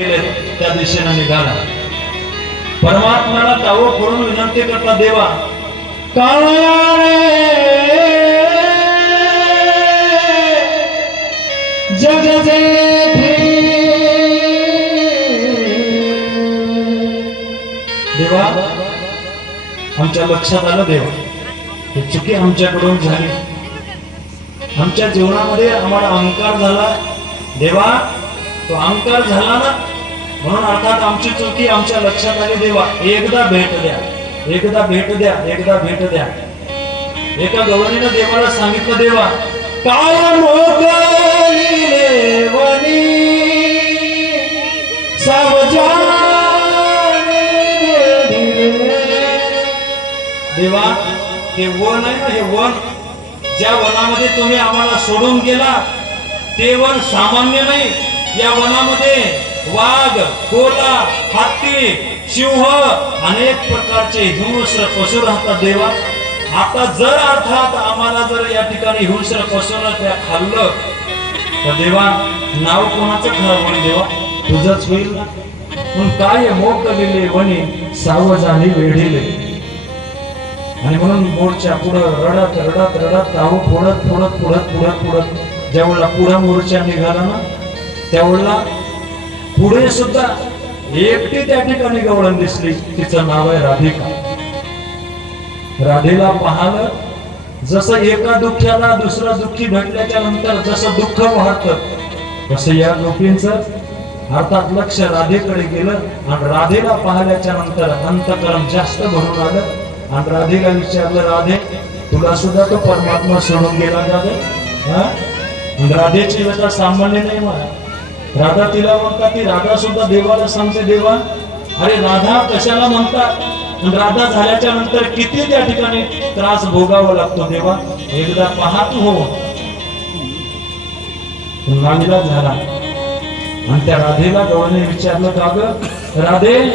केले त्या दिशेने निघाला. परमात्म्याला तावो करून विनंती करता देवा काळ्या रे जग देवा आमच्या लक्षात आलं देवा. हे चुकी आमच्याकडून झाली. आमच्या जीवनामध्ये आम्हाला अहंकार झाला. देवा तो अहंकार झाला ना म्हणून अर्थात आमची चुकी आमच्या लक्षात आली देवा एकदा भेट द्या. एकदा भेट द्या. एकदा भेट द्या. एका गवळीनं देवाला सांगितलं देवा काय देवा हे वन आहे ना हे वन. ज्या वनामध्ये तुम्ही आम्हाला सोडून गेला ते वन सामान्य नाही. या वनामध्ये वाघ कोला हत्ती सिंह अनेक प्रकारचे हिंस्र पशु राहतात देवा. आता जर अर्थात आम्हाला जर या ठिकाणी हिंस्र पशुनं त्या खाल्लं तर देवा नाव कोणाचं खराब होईल देवा? तुझंच होईल. ना पण काय मोक दिले वनी सावजाने वेढिले. आणि म्हणून मोर्चा पुढं रडत रडत रडत ताऊ फोडत फोडत पुढत पुढत पुढत ज्यावेळेला पुढं मोर्चा निघाला ना त्यावेळेला पुढे सुद्धा एकटी त्या ठिकाणी गवळण दिसली. तिचं नाव आहे राधिका. राधेला पाहलं जसं एका दुःख्याला दुसरा दुःखी भेटल्याच्या नंतर जसं दुःख वाहत तसं या गोपींच अर्थात लक्ष राधेकडे गेलं आणि राधेला पाहिल्याच्या नंतर अंतकरण जास्त भरून आलं आणि राधेला विचारलं राधे तुला सुद्धा तो परमात्मा सोडून गेला का हा? राधेची लता सामान्य नाही मला राधा तिला म्हणतात ती राधा सुद्धा देवाला सांगते देवा. अरे राधा कशाला म्हणतात? राधा झाल्याच्यानंतर किती त्या ठिकाणी त्रास भोगावा लागतो देवा. एकदा पाहत हो. नाविलाज झाला. आणि त्या राधेला गवळने विचारलं का ग राधे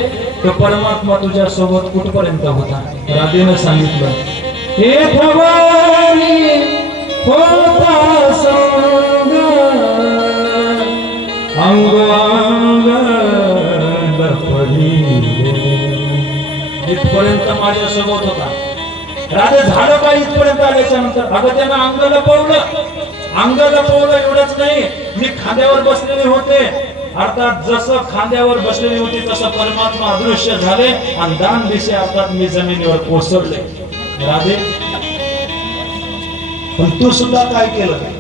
तो परमात्मा तुझ्या सोबत कुठपर्यंत होता? राधेनं सांगितलं हे प्रभा अंग अंग इथपर्यंत माझ्या सोबत होता. राधे झालं का इथपर्यंत आल्याच्यानंतर अगं त्यानं अंग लपवलं अंग लपवलं एवढंच नाही मी खांद्यावर बसलेले होते. अर्थात जसं खांद्यावर बसलेली होती तसं परमात्मा अदृश्य झाले आणि दान दिशे अर्थात मी जमिनीवर कोसळले. राधे पण तू सुद्धा काय केलं?